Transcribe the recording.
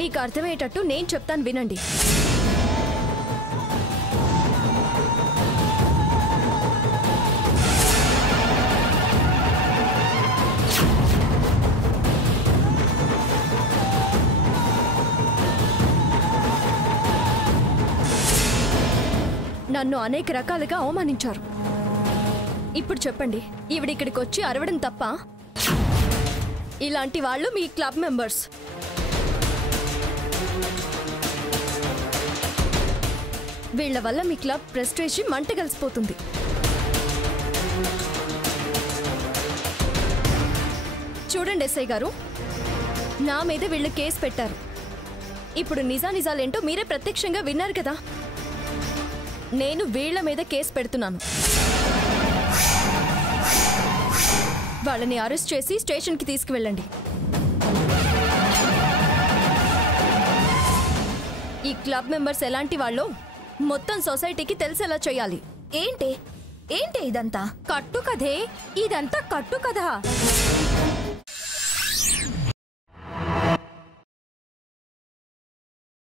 మీకు అర్థమయ్యేటట్టు నేను చెప్తాను వినండి. నన్ను అనేక రకాలుగా అవమానించారు. ఇప్పుడు చెప్పండి, ఈవిడిక్కడికి వచ్చి అరవడం తప్ప? ఇలాంటి వాళ్ళు మీ క్లబ్ మెంబర్స్. వీళ్ల వల్ల మీ క్లబ్ ప్రెస్టేజ్ మంట కలిసిపోతుంది. చూడండి ఎస్ఐ గారు, నా మీద వీళ్ళు కేసు పెట్టారు. ఇప్పుడు నిజాలేంటో మీరే ప్రత్యక్షంగా విన్నారు కదా. నేను వీళ్ల మీద కేసు పెడుతున్నాను. వాళ్ళని అరెస్ట్ చేసి స్టేషన్కి తీసుకువెళ్ళండి. ఈ క్లబ్ మెంబర్స్ ఎలాంటి వాళ్ళో మొత్తం సొసైటీకి తెలిసేలా చేయాలి. ఏంటి ఏంటి ఇదంతా? కట్టు కథే, ఇదంతా కట్టు కథ.